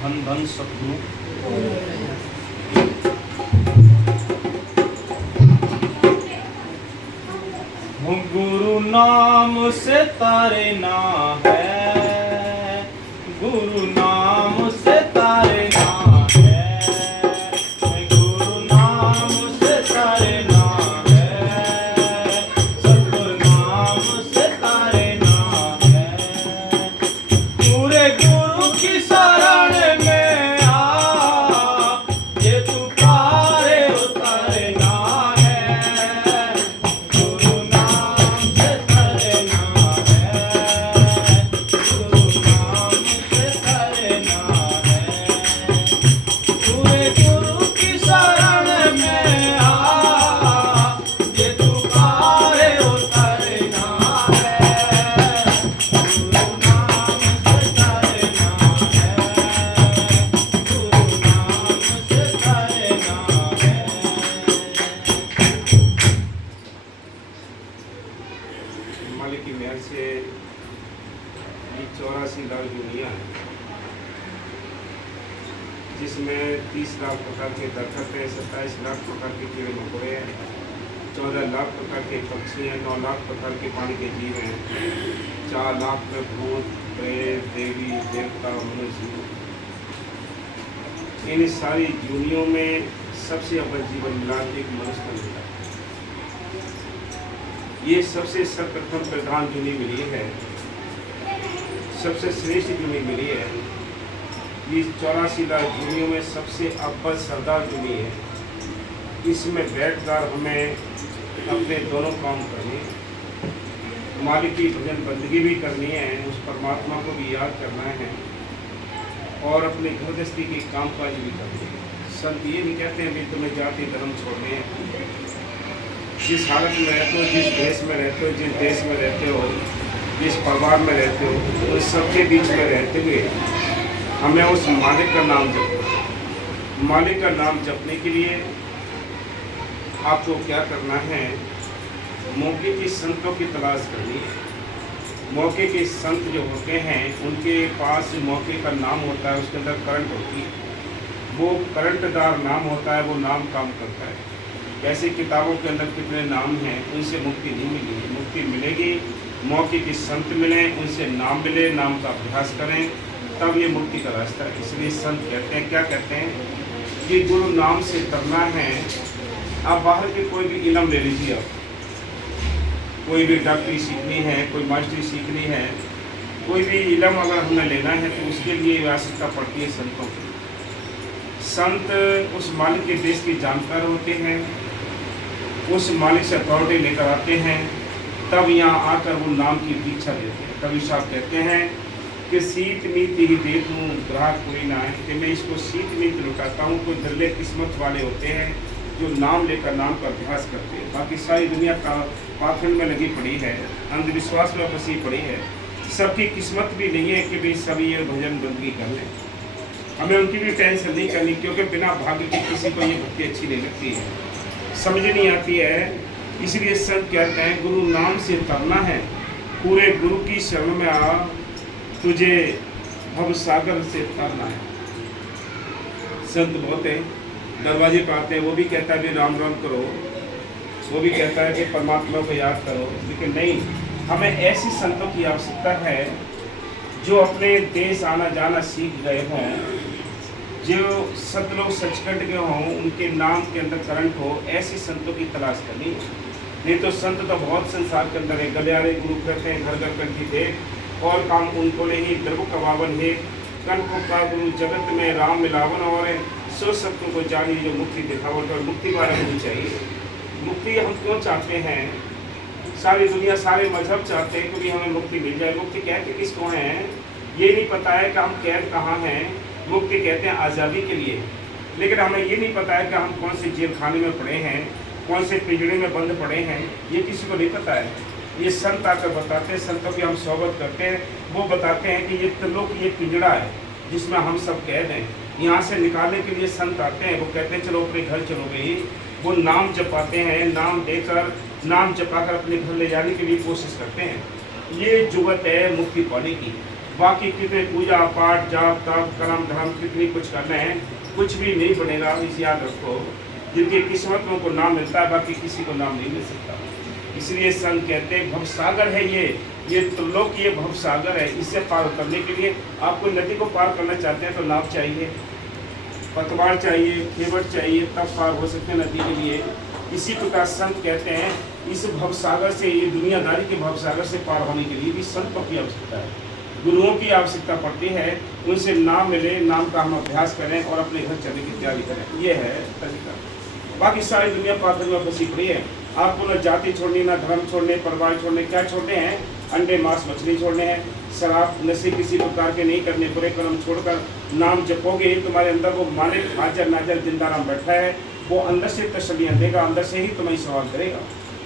धन धन सतगुरु। गुरु नाम से तारे ना है, गुरु नाम से तारे ना है, गुरु नाम से तारे ना है, सतगुरु नाम से तारे ना है। पूरे गुरु की शरण में आ, ये तू तारे उतारे ना है, गुरु नाम से तारे ना है, गुरु नाम से तारे ना है। पूरे गुरु की शरण में आ, ये तू तारे उतारे ना है, गुरु नाम से तारे ना है, गुरु नाम से तारे ना है। मालिक की मेहर से ये 84 लाख दुनिया है, जिसमें 30 लाख प्रकार के दरखत है, 27 लाख प्रकार के कीड़े मकोड़े हैं, 14 लाख प्रकार के पक्षी हैं, 9 लाख प्रकार के पानी के जीव हैं, 4 लाख में भूत प्रेत देवी देवता मनुष्य। इन सारी जूनियों में सबसे अव्वल जीवन मिला एक मनुष्य का मिला। ये सबसे सर्वप्रथम प्रधान जूनी मिली है, सबसे श्रेष्ठ जूनी मिली है। ये 84 लाख जूनियों में सबसे अव्वल सरदार जूनी है। इसमें बैठकर हमें अपने दोनों काम करने, मालिक की भजन बंदगी भी करनी है, उस परमात्मा को भी याद करना है और अपने गृहस्थी के कामकाज भी करने हैं। संत ये नहीं कहते हैं भी तुम्हें जाति धर्म छोड़ने हैं। जिस हालत में रहते हो, जिस देश में रहते हो, जिस देश में रहते हो, जिस परिवार में रहते हो, उन सबके बीच में रहते हुए हमें उस मालिक का नाम जपना। मालिक का नाम जपने के लिए आपको क्या करना है, मौके के संतों की तलाश करनी है। मौके के संत जो होते हैं उनके पास मौके का नाम होता है, उसके अंदर करंट होती है, वो करंटदार नाम होता है, वो नाम काम करता है। ऐसे किताबों के अंदर कितने नाम हैं, उनसे मुक्ति नहीं मिलेगी। मुक्ति मिलेगी मौके के संत मिलें, उनसे नाम मिले, नाम का अभ्यास करें, तब ये मुक्ति का रास्ता है। इसलिए संत कहते हैं, क्या कहते हैं कि गुरु नाम से करना है। आप बाहर के कोई भी इलम ले लीजिए, आप कोई भी डॉक्टरी सीखनी है, कोई मास्टरी सीखनी है, कोई भी इलम अगर हमें लेना है तो उसके लिए आवश्यकता पड़ती है संतों की। संत उस मालिक के देश के जानकार होते हैं, उस मालिक से अथॉरिटी लेकर आते हैं, तब यहाँ आकर वो नाम की दीक्षा देते हैं। कवि साहब कहते हैं कि सीत नीति ही देत हूँ ग्राहक कोई ना है, कि मैं इसको सीत नीति लुटाता हूँ। कोई दल्ले किस्मत वाले होते हैं जो नाम लेकर नाम का अभ्यास करते हैं। बाकी सारी दुनिया का पाखंड में लगी पड़ी है, अंधविश्वास में फंसी पड़ी है। सबकी किस्मत भी नहीं है कि भाई सभी ये भजन बंदगी कर लें। हमें उनकी भी टेंशन नहीं करनी, क्योंकि बिना भाग्य के किसी को ये भक्ति अच्छी नहीं लगती है, समझ नहीं आती है। इसलिए संत कहते हैं गुरु नाम से तरना है, पूरे गुरु की शरण में आ, तुझे भव सागर से तरना है। संत बहुत है, दरवाजे पर आते हैं, वो भी कहता है भी राम राम करो, वो भी कहता है कि परमात्मा को याद करो, लेकिन नहीं, हमें ऐसे संतों की आवश्यकता है जो अपने देश आना जाना सीख गए हों, जो सतलोक सचखंड के हों, उनके नाम के अंदर करंट हो। ऐसे संतों की तलाश करनी है। नहीं तो संत तो बहुत संसार के अंदर है। गलियारे गुरु कहते हैं घर घर कंठी थे, और काम उनको ले ही द्रव कवावन है, कनकों का गुरु जगत में राम मिलावन, और सो सत्यों को जानी जो मुक्ति दिखावट। और मुक्ति बारे होनी चाहिए। मुक्ति हम क्यों चाहते हैं? सारी दुनिया सारे मजहब चाहते हैं कि हमें मुक्ति मिल जाए। मुक्ति कहते किसको हैं ये नहीं पता है कि हम कैद कहाँ हैं। मुक्ति कहते हैं आज़ादी के लिए, लेकिन हमें ये नहीं पता है कि हम कौन से जेल खाने में पड़े हैं, कौन से पिंजड़े में बंद पड़े हैं, ये किसी को नहीं पता है। ये संत आकर बताते हैं, संतों की हम सोबत करते हैं, वो बताते हैं कि ये त्रिलोक ये पिंजड़ा है जिसमें हम सब कैद हैं। यहाँ से निकालने के लिए संत आते हैं, वो कहते हैं चलो अपने घर चलो गई। वो नाम जपाते हैं, नाम देकर नाम जपाकर अपने घर ले जाने के लिए कोशिश करते हैं। ये जुगत है मुक्ति पाने की। बाकी कितने पूजा पाठ जाप तप कर्म धर्म कितनी कुछ करने हैं, कुछ भी नहीं बनेगा। इस याद रखो, जिनकी किस्मतों को नाम मिलता है बाकी किसी को नाम नहीं मिल सकता। इसलिए संत कहते हैं भव सागर है ये त्रिलोक, ये भव सागर है। इससे पार करने के लिए आप कोई नदी को पार करना चाहते हैं तो नाव चाहिए, पतवार चाहिए, खेवट चाहिए, तब पार हो सकते हैं नदी के लिए। इसी प्रकार संत कहते हैं इस भव सागर से, ये दुनियादारी के भव सागर से पार होने के लिए भी संतों की आवश्यकता है, गुरुओं की आवश्यकता पड़ती है। उनसे नाम मिले, नाम का हम अभ्यास करें और अपने घर चलने की तैयारी करें। ये है तरीका। बाकी सारी दुनिया पागल में फंसी पड़ी है। आपको न जाति छोड़नी, न धर्म छोड़ने, परिवार छोड़ने, क्या छोड़ने हैं? अंडे मांस मछली छोड़ने हैं, शराब नशे किसी प्रकार के नहीं करने, बुरे कर्म छोड़कर नाम जपोगे, तुम्हारे अंदर वो मालिक हाजर नाजर जिंदाराम बैठा है, वो अंदर से तसल्लियाँ देगा, अंदर से ही तुम्हें सवाल करेगा।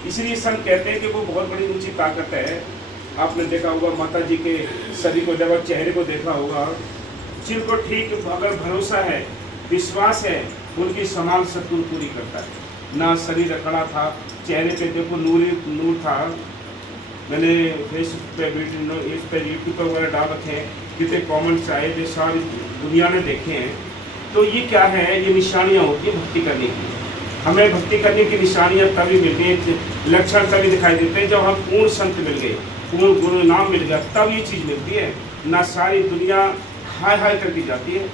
इसलिए संत कहते हैं कि वो बहुत बड़ी ऊंची ताकत है। आपने देखा होगा माता जी के शरीर को, जब चेहरे को देखा होगा, जिनको ठीक अगर भरोसा है, विश्वास है, उनकी समान शत्रु पूरी करता है। ना शरीर अकड़ा था, चेहरे पे देखो नूर था। मैंने फेसबुक पे इस पर यूट्यूब पर वगैरह डाल रखे हैं, कितने कमेंट्स आए जो सारी दुनिया ने देखे हैं। तो ये क्या है? ये निशानियाँ होती है भक्ति करने की। हमें भक्ति करने की निशानियाँ तभी मिलती हैं, लक्षण तभी दिखाई देते हैं जब हम पूर्ण संत मिल गए, पूर्ण गुरु नाम मिल गया, तब ये चीज़ मिलती है। ना सारी दुनिया हाय हाय कर दी जाती है।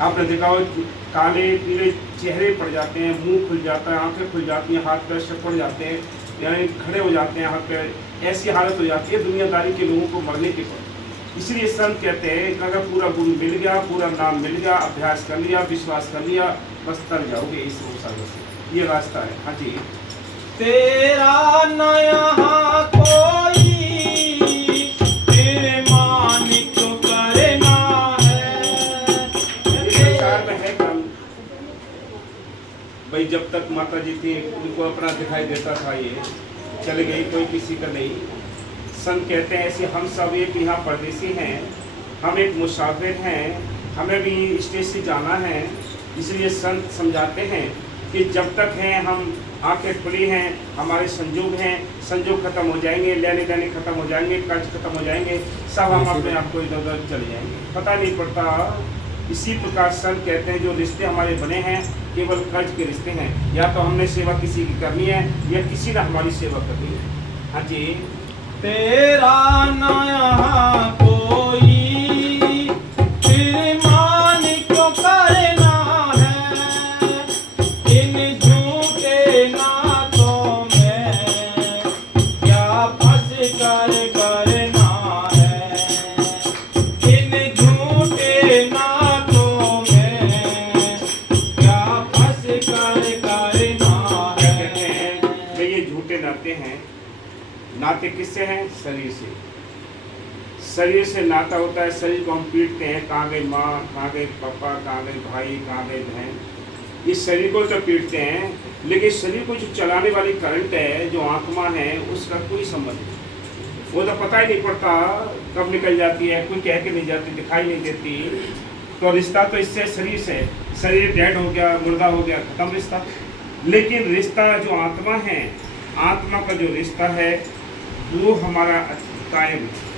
आपने देखा हो काले पीले चेहरे पड़ जाते हैं, मुंह खुल जाता है, आंखें खुल जाती हैं, हाथ पैर सड़ जाते हैं, यानी खड़े हो जाते हैं हाथ पैर, ऐसी हालत हो जाती है दुनियादारी के लोगों को मरने के पर। इसलिए संत कहते हैं कि अगर पूरा गुरु मिल गया, पूरा नाम मिल गया, अभ्यास कर लिया, विश्वास कर लिया, बस तर जाओगे इस सागर से। ये रास्ता है। हाँ जी। तेरा न यहाँ कोई तेरे मानिक करना है। इस संसार में है कम भाई, जब तक माता जी थी उनको अपना दिखाई देता था, ये चल गई, कोई किसी का नहीं। संत कहते हैं ऐसे हम सब एक यहाँ परदेसी हैं, हम एक मुसाफिर हैं, हमें भी स्टेज से जाना है। इसलिए संत समझाते हैं कि जब तक हैं हम आंखें खुली हैं, हमारे संजोग हैं, संजोग खत्म हो जाएंगे, लेने देने खत्म हो जाएंगे, कर्ज खत्म हो जाएंगे, सब हम अपने आप को इधर उधर चले जाएंगे, पता नहीं पड़ता। इसी प्रकार संत कहते हैं जो रिश्ते हमारे बने हैं केवल कर्ज के रिश्ते हैं, या तो हमने सेवा किसी की करनी है या किसी ने हमारी सेवा करनी है। हाँ जी। तेरा न यहाँ कोई तेरे मानिक करना है, इन झूठे नातों में क्या फंस कर करना है, इन झूठे नातों में क्या फंस कर करना है। वे ये झूठे नाते हैं। नाते किससे हैं? शरीर से। शरीर से नाता होता है, शरीर को हम पीटते हैं, कहाँ गई माँ, कहाँ गए पापा, कहाँ गए भाई, कहाँ गए बहन। इस शरीर को तो पीटते हैं, लेकिन शरीर को जो चलाने वाली करंट है, जो आत्मा है, उसका कोई संबंध नहीं। वो तो पता ही नहीं पड़ता कब निकल जाती है, कोई कह के नहीं जाती, दिखाई नहीं देती। तो रिश्ता तो इससे शरीर से, शरीर डेड हो गया, मुर्दा हो गया, खत्म रिश्ता। लेकिन रिश्ता जो आत्मा है, आत्मा का जो रिश्ता है वो हमारा कायम है।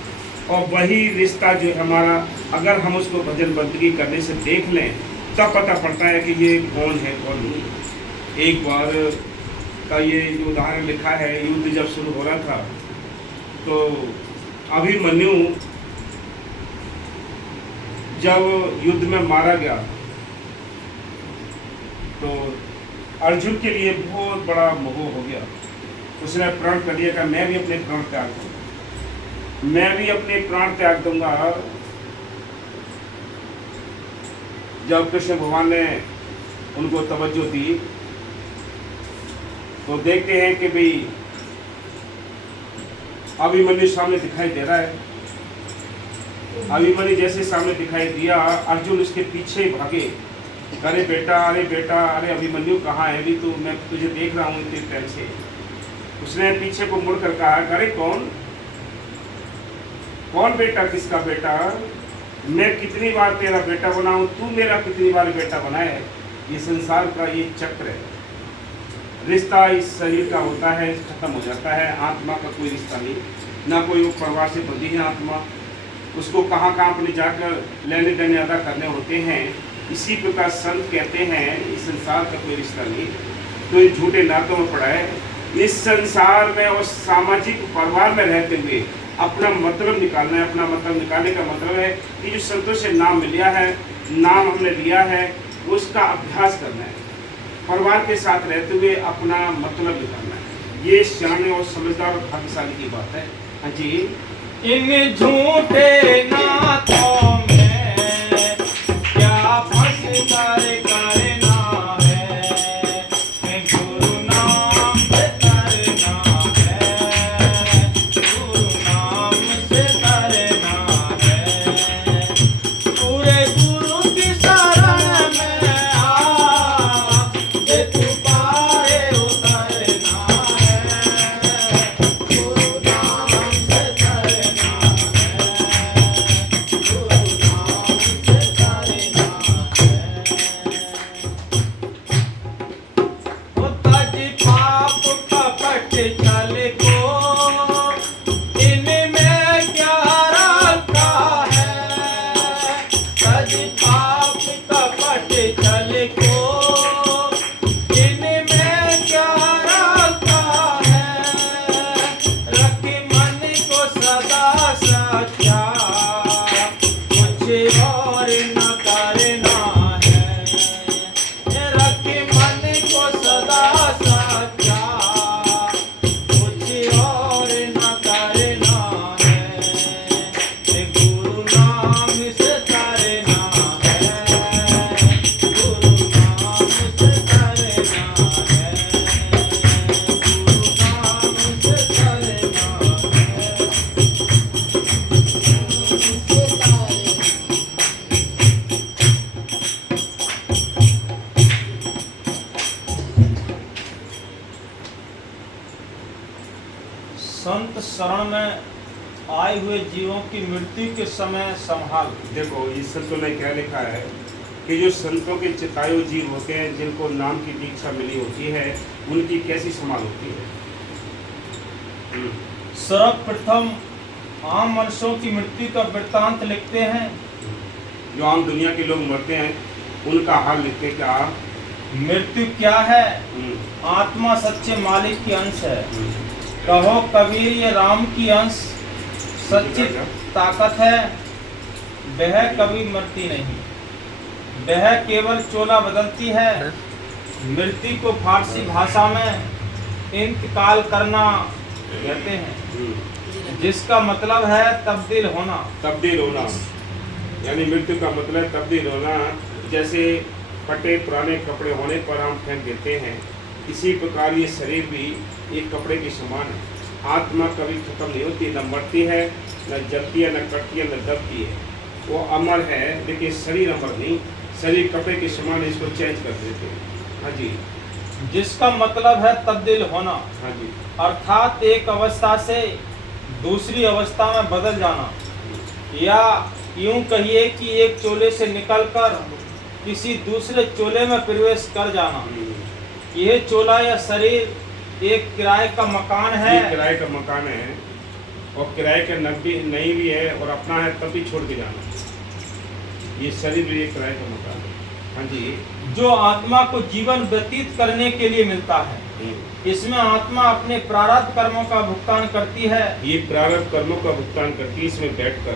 और वही रिश्ता जो हमारा, अगर हम उसको भजन बंदगी करने से देख लें तब पता पड़ता है कि ये कौन है कौन नहीं। एक बार का ये जो उदाहरण लिखा है, युद्ध जब शुरू हो रहा था तो अभिमन्यु जब युद्ध में मारा गया तो अर्जुन के लिए बहुत बड़ा मोह हो गया। उसने प्राण कर दिया, मैं भी अपने प्राण त्याग दूंगा, मैं भी अपने प्राण त्याग दूंगा। जब कृष्ण भगवान ने उनको तवज्जो दी तो देखते हैं कि भाई अभिमन्यु सामने दिखाई दे रहा है। अभिमन्यु जैसे सामने दिखाई दिया, अर्जुन उसके पीछे भागे, अरे बेटा, अरे बेटा, अरे अभिमन्यु कहाँ है? अभी तो मैं तुझे देख रहा हूँ इतने टाइम से। उसने पीछे को मुड़कर कहा, अरे कौन कौन बेटा, किसका बेटा? मैं कितनी बार तेरा बेटा बना हूं, तू मेरा कितनी बार बेटा बना है? ये संसार का ये चक्र है। रिश्ता इस शरीर का होता है, खत्म हो जाता है। आत्मा का कोई रिश्ता नहीं, ना कोई वो परिवार से बंधी है आत्मा, उसको कहाँ कहाँ अपने जाकर लेने देने अदा करने होते हैं। इसी प्रकार संत कहते हैं इस संसार का कोई रिश्ता नहीं, तो इन झूठे नातों में पड़ा है। इस संसार में और सामाजिक परिवार में रहते हुए अपना मतलब निकालना है। अपना मतलब निकालने का मतलब है कि जो संतों से नाम मिला है, नाम हमने लिया है, उसका अभ्यास करना है। परिवार के साथ रहते हुए अपना मतलब निकालना है। ये सियाने और समझदार और भाग्यशाली की बात है। हाँ जी। इन झूठे नातों में क्या फंस कर करना है, गुरु नाम से करना है, गुरु नाम से करना है। पूरे गुरु की शरण में आ, जे तू पाए उतरना है, गुरु नाम से करना है, गुरु नाम से करना है। ओ तज पाप कपट छल को इनमें क्या रखा है, तज पाप कपट छल को इनमें क्या रखा है। रख मन को सदा सच्चा, कुछ और न करना है। रख मन को सदा सच्चा, कुछ और न करना है। गुरु नाम से करना है, गुरु नाम से करना है, गुरु नाम से करना है। संत शरण में आए हुए जीवों की मृत्यु के समय संभाल। देखो इस संतों ने क्या लिखा है कि जो संतों के चितायु जीव होते हैं, जिनको नाम की दीक्षा मिली होती है, उनकी कैसी संभाल होती है। सर्वप्रथम आम मनुष्यों की मृत्यु का वृत्तांत लिखते हैं। जो आम दुनिया के लोग मरते हैं उनका हाल लिखते क्या। मृत्यु क्या है? आत्मा सच्चे मालिक की अंश है। कहो कबीर ये राम की अंश सच्ची ताकत है। वह कभी मरती नहीं, वह केवल चोला बदलती है। मृत्यु को फारसी भाषा में इंतकाल करना कहते हैं, जिसका मतलब है तब्दील होना। तब्दील होना यानी मृत्यु का मतलब है तब्दील होना। जैसे फटे पुराने कपड़े होने पर हम फेंक देते हैं, इसी प्रकार ये शरीर भी एक कपड़े के समान है। आत्मा कभी खत्म नहीं होती, न मरती है, न जलती है, न कटती है, न दबती है। वो अमर है, लेकिन शरीर अमर नहीं। शरीर कपड़े के समान है, इसको चेंज कर देते हैं। हाँ जी। जिसका मतलब है तब्दील होना। हाँ जी। अर्थात एक अवस्था से दूसरी अवस्था में बदल जाना, या यूं कहिए कि एक चोले से निकलकर किसी दूसरे चोले में प्रवेश कर जाना। यह चोला या शरीर एक किराए का मकान है। ये किराए का मकान है और किराए का नहीं भी है और अपना है तब भी छोड़ के जाना। ये शरीर भी एक किराए का मकान है। हाँ जी। जो आत्मा को जीवन व्यतीत करने के लिए मिलता है, इसमें आत्मा अपने प्रारब्ध कर्मों का भुगतान करती है। ये प्रारब्ध कर्मों का भुगतान करती है। इसमें बैठकर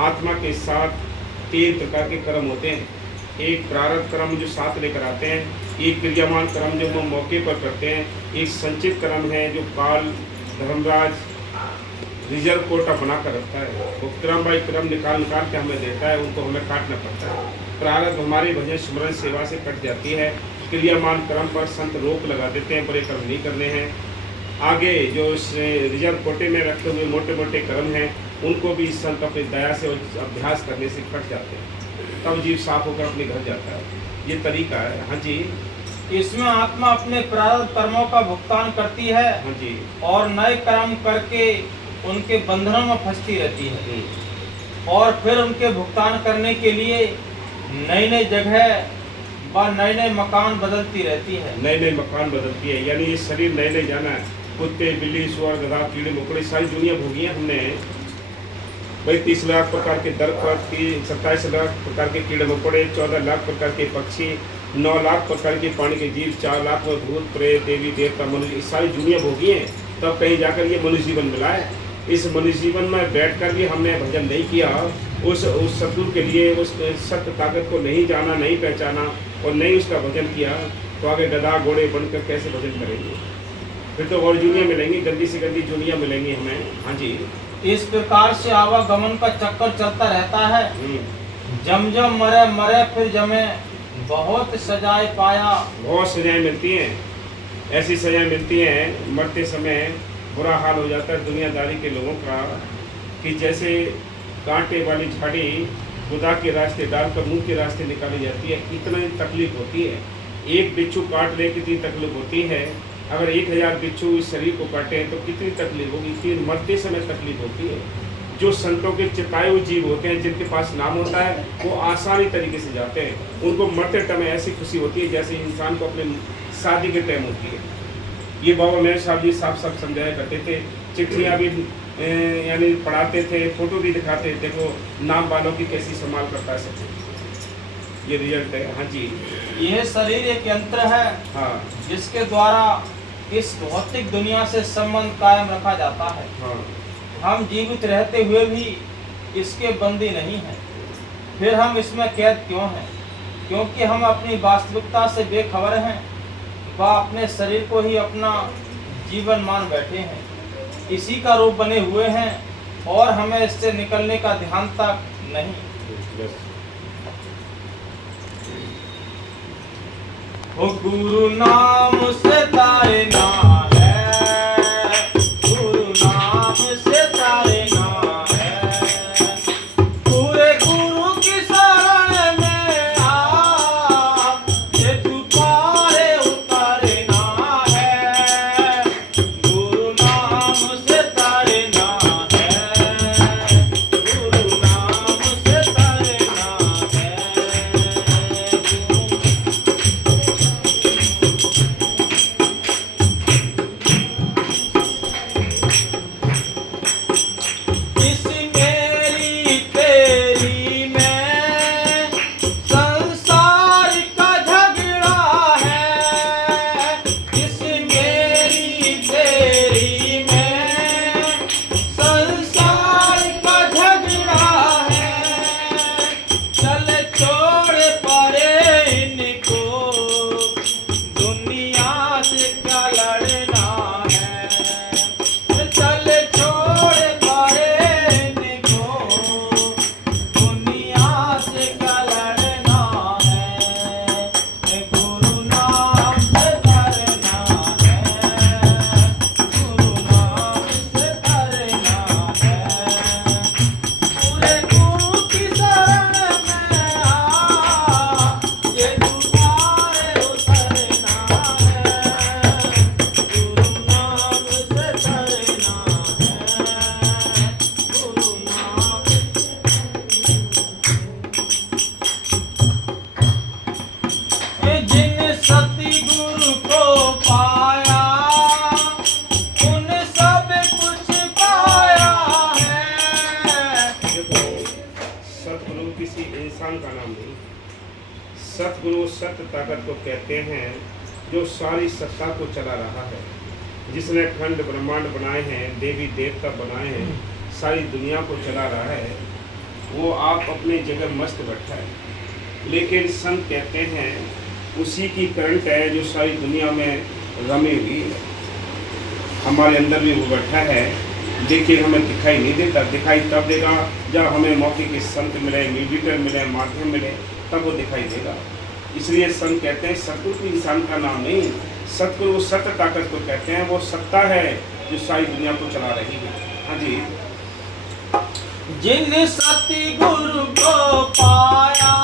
आत्मा के साथ 3 प्रकार के कर्म होते हैं। एक प्रारब्ध कर्म जो साथ लेकर आते हैं, एक क्रियामान कर्म जो हम मौके पर करते हैं, एक संचित कर्म है जो काल धर्मराज रिजर्व कोटा बना कर रखता है। वो क्रम बाई क्रम निकाल के हमें देता है, उनको हमें काटना पड़ता है। प्रारब्ध हमारी भजन स्मरण सेवा से कट जाती है। क्रियामान कर्म पर संत रोक लगा देते हैं, बड़े कर्म नहीं करने हैं। आगे जो रिजर्व कोटे में रखते हुए मोटे मोटे कर्म हैं, उनको भी संत अपनी दया से और अभ्यास करने से कट जाते हैं। तब जीव साफ होकर अपने घर जाता है। ये तरीका है। हाँ जी। इसमें आत्मा अपने प्रारब्ध कर्मों का भुगतान करती है। हाँ जी। और नए कर्म करके उनके बंधनों में फंसती रहती है, और फिर उनके भुगतान करने के लिए नई नई जगह व नए नए मकान बदलती रहती है। नए नए मकान बदलती है, यानी ये शरीर नए नए जाना है। कुत्ते बिल्ली सुअर गधा कीड़े मकोड़े सारी दुनिया भोगी है हमने। भाई 30 लाख प्रकार के दरख्त, 27 लाख प्रकार के कीड़े मकोड़े, 14 लाख प्रकार के पक्षी, 9 लाख प्रकार के पानी के जीव, 4 लाख में भूत प्रेत देवी देवता मनुष्य, सारी दुनिया भोगी है। तब कहीं जाकर ये मनुष्य जीवन मिला है। इस मनुष्य जीवन में बैठकर भी हमने भजन नहीं किया, उस सतगुरु के लिए उस सत्य ताकत को नहीं जाना, नहीं पहचाना और नहीं उसका भजन किया, तो आगे गधा घोड़े बनकर कैसे भजन करेंगे? फिर तो और दुनिया मिलेंगी, गंदी से गंदी दुनिया मिलेंगी हमें। हाँ जी, इस प्रकार से आवागमन का चक्कर चलता रहता है। जम जम मरे मरे फिर जमे, बहुत सजाएं पाया। बहुत सजाएं मिलती हैं, ऐसी सजाएं मिलती हैं, मरते समय बुरा हाल हो जाता है दुनियादारी के लोगों का, कि जैसे कांटे वाली झाड़ी खुदा के रास्ते डालकर मुंह के रास्ते निकाली जाती है, इतना तकलीफ होती है। एक बिच्छू काट ले कितनी तकलीफ होती है, अगर 1000 बिच्छू इस शरीर को काटे तो कितनी तकलीफ होगी, इतनी मरते समय तकलीफ होती है। जो संतों के चिताए हुए जीव होते हैं, जिनके पास नाम होता है, वो आसानी तरीके से जाते हैं। उनको मरते टाइम ऐसी खुशी होती है जैसे इंसान को अपने शादी के टाइम होती है। ये बाबा मेरे साहब जी साफ साफ समझाया करते थे, चिट्ठियाँ भी यानी पढ़ाते थे, फोटो भी दिखाते थे, देखो नाम वालों की कैसी संभाल करता है सब। ये रिजल्ट है। हाँ जी, यह शरीर एक यंत्र है, हाँ, जिसके द्वारा इस भौतिक दुनिया से संबंध कायम रखा जाता है। हाँ, हम जीवित रहते हुए भी इसके बंदी नहीं हैं। फिर हम इसमें कैद क्यों हैं? क्योंकि हम अपनी वास्तविकता से बेखबर हैं व अपने शरीर को ही अपना जीवन मान बैठे हैं, इसी का रूप बने हुए हैं और हमें इससे निकलने का ध्यान तक नहीं। ओ गुरु नाम से तारे ना है, गुरु नाम से तारे ना है, पूरे गुरु की शरण में आ, ये तू पारे उतारे ना है, गुरु नाम से तारे ना है, गुरु नाम से तारे ना है। इस मेरी तेरी में संसार का झगड़ा है, इस मेरी तेरी में संसार का झगड़ा है, चल छोड़ परे इनको, दुनिया से क्या लड़ना है, चल छोड़ परे इनको, दुनिया से क्या लड़ना है, गुरु नाम से करना है, गुरु नाम से करना है, पूरे गुरु की शरण में आ, ये तुम्हारे उतरना है, गुरु नाम से करना है, गुरु नाम। जिन सतगुरु को पाया उन सब कुछ पाया है। देखो, सतगुरु किसी इंसान का नाम नहीं। सतगुरु सत्य ताकत को कहते हैं, जो सारी सत्ता को चला रहा है, जिसने खंड ब्रह्मांड बनाए हैं, देवी देवता बनाए हैं, सारी दुनिया को चला रहा है, वो आप अपने जगह मस्त बैठा है। लेकिन संत कहते हैं उसी की करंट है जो सारी दुनिया में रमी हुई है, हमारे अंदर भी वो बैठा है, लेकिन हमें दिखाई नहीं देता। दिखाई तब देगा जब हमें मौके के संत मिले, मीडिएटर मिले, माध्यम मिले, तब वो दिखाई देगा। इसलिए संत कहते हैं सतगुरु को इंसान का नाम नहीं, सतगुरु सत्य ताकत को कहते हैं, वो सत्ता है जो सारी दुनिया को चला रही है। हाँ जी, जिन सतगुरु को पाया